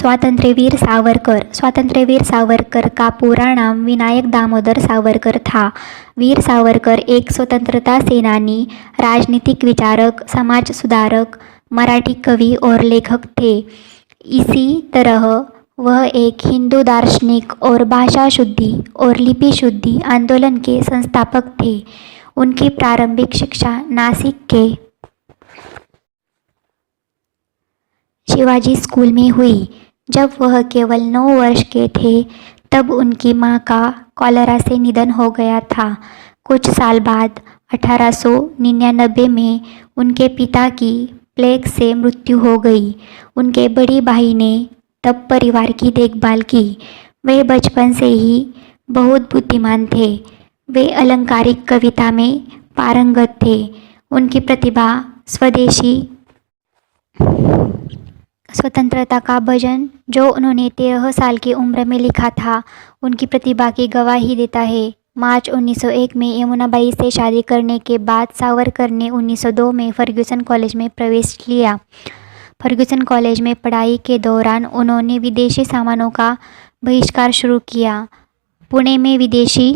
स्वातंत्र्यवीर सावरकर। स्वातंत्र्यवीर सावरकर का पूरा नाम विनायक दामोदर सावरकर था। वीर सावरकर एक स्वतंत्रता सेनानी, राजनीतिक विचारक, समाज सुधारक, मराठी कवि और लेखक थे। इसी तरह वह एक हिंदू दार्शनिक और भाषा शुद्धि और लिपि शुद्धि आंदोलन के संस्थापक थे। उनकी प्रारंभिक शिक्षा नासिक के शिवाजी स्कूल में हुई। जब वह केवल 9 वर्ष के थे तब उनकी मां का कॉलेरा से निधन हो गया था। कुछ साल बाद 1899 में उनके पिता की प्लेग से मृत्यु हो गई। उनके बड़ी भाई ने तब परिवार की देखभाल की। वे बचपन से ही बहुत बुद्धिमान थे। वे अलंकारिक कविता में पारंगत थे। उनकी प्रतिभा स्वतंत्रता का भजन, जो उन्होंने 13 साल की उम्र में लिखा था, उनकी प्रतिभा की गवाही देता है। मार्च 1901 में यमुनाबाई से शादी करने के बाद सावरकर ने 1902 में फर्ग्यूसन कॉलेज में प्रवेश लिया। फर्ग्यूसन कॉलेज में पढ़ाई के दौरान उन्होंने विदेशी सामानों का बहिष्कार शुरू किया। पुणे में विदेशी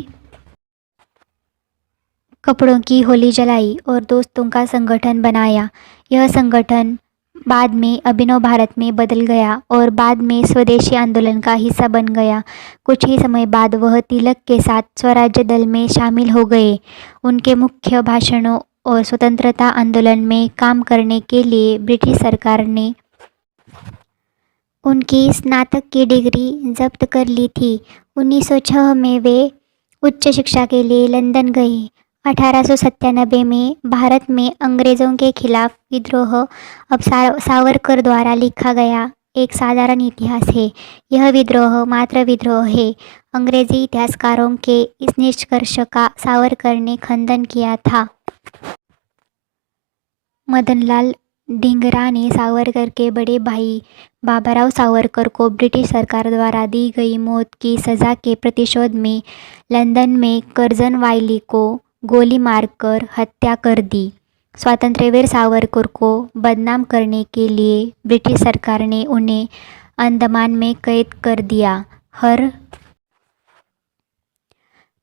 कपड़ों की होली जलाई और दोस्तों का संगठन बनाया। यह संगठन बाद में अभिनव भारत में बदल गया और बाद में स्वदेशी आंदोलन का हिस्सा बन गया। कुछ ही समय बाद वह तिलक के साथ स्वराज्य दल में शामिल हो गए। उनके मुख्य भाषणों और स्वतंत्रता आंदोलन में काम करने के लिए ब्रिटिश सरकार ने उनकी स्नातक की डिग्री जब्त कर ली थी। 1906 में वे उच्च शिक्षा के लिए लंदन गए। 1897 में भारत में अंग्रेज़ों के खिलाफ विद्रोह अब सावरकर द्वारा लिखा गया एक साधारण इतिहास है। यह विद्रोह मात्र विद्रोह है। अंग्रेजी इतिहासकारों के इस निष्कर्ष का सावरकर ने खंडन किया था। मदनलाल धिंगरा ने सावरकर के बड़े भाई बाबाराव सावरकर को ब्रिटिश सरकार द्वारा दी गई मौत की सज़ा के प्रतिशोध में लंदन में कर्जन वायली को गोली मारकर हत्या कर दी। स्वातंत्र्यवीर सावरकर को बदनाम करने के लिए ब्रिटिश सरकार ने उन्हें अंडमान में कैद कर दिया। हर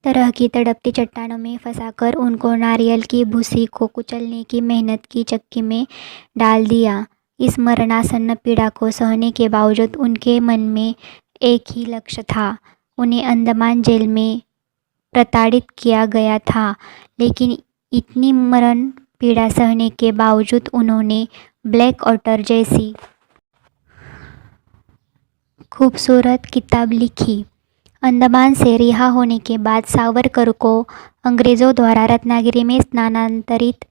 तरह की तड़पती चट्टानों में फंसाकर उनको नारियल की भूसी को कुचलने की मेहनत की चक्की में डाल दिया। इस मरणासन्न पीड़ा को सहने के बावजूद उनके मन में एक ही लक्ष्य था। उन्हें अंडमान जेल में प्रताड़ित किया गया था, लेकिन इतनी मरण पीड़ा सहने के बावजूद उन्होंने ब्लैक ऑटर जैसी खूबसूरत किताब लिखी। अंडमान से रिहा होने के बाद सावरकर को अंग्रेज़ों द्वारा रत्नागिरी में स्थानांतरित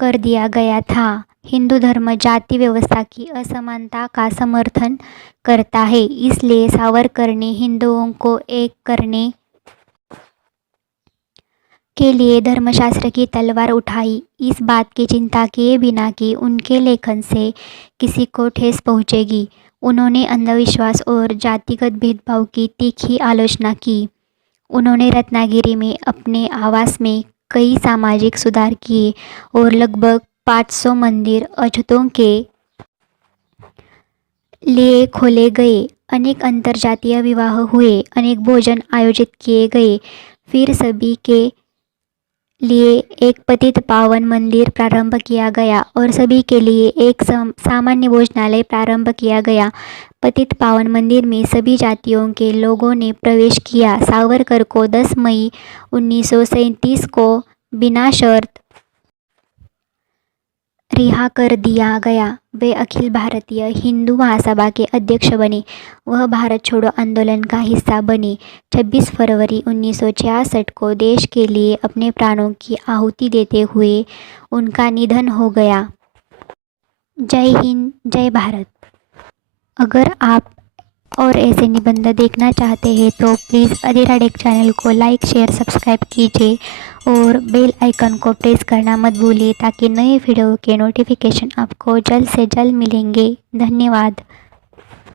कर दिया गया था। हिंदू धर्म जाति व्यवस्था की असमानता का समर्थन करता है, इसलिए सावरकर ने हिंदुओं को एक करने के लिए धर्मशास्त्र की तलवार उठाई, इस बात की चिंता किए बिना कि उनके लेखन से किसी को ठेस पहुंचेगी। उन्होंने अंधविश्वास और जातिगत भेदभाव की तीखी आलोचना की। उन्होंने रत्नागिरी में अपने आवास में कई सामाजिक सुधार किए और लगभग 500 मंदिर अछूतों के लिए खोले गए। अनेक अंतरजातीय विवाह हुए, अनेक भोजन आयोजित किए गए। फिर सभी के लिए एक पतित पावन मंदिर प्रारंभ किया गया और सभी के लिए एक सामान्य भोजनालय प्रारंभ किया गया। पतित पावन मंदिर में सभी जातियों के लोगों ने प्रवेश किया। सावरकर को 10 मई 1937 को बिना शर्त रिहा कर दिया गया। वे अखिल भारतीय हिंदू महासभा के अध्यक्ष बने। वह भारत छोड़ो आंदोलन का हिस्सा बने। 26 फरवरी 1966 को देश के लिए अपने प्राणों की आहुति देते हुए उनका निधन हो गया। जय हिंद, जय भारत। अगर आप और ऐसे निबंध देखना चाहते हैं तो प्लीज़ अधीरा टेक चैनल को लाइक, शेयर, सब्सक्राइब कीजिए और बेल आइकन को प्रेस करना मत भूलिए ताकि नए वीडियो के नोटिफिकेशन आपको जल्द से जल्द मिलेंगे। धन्यवाद।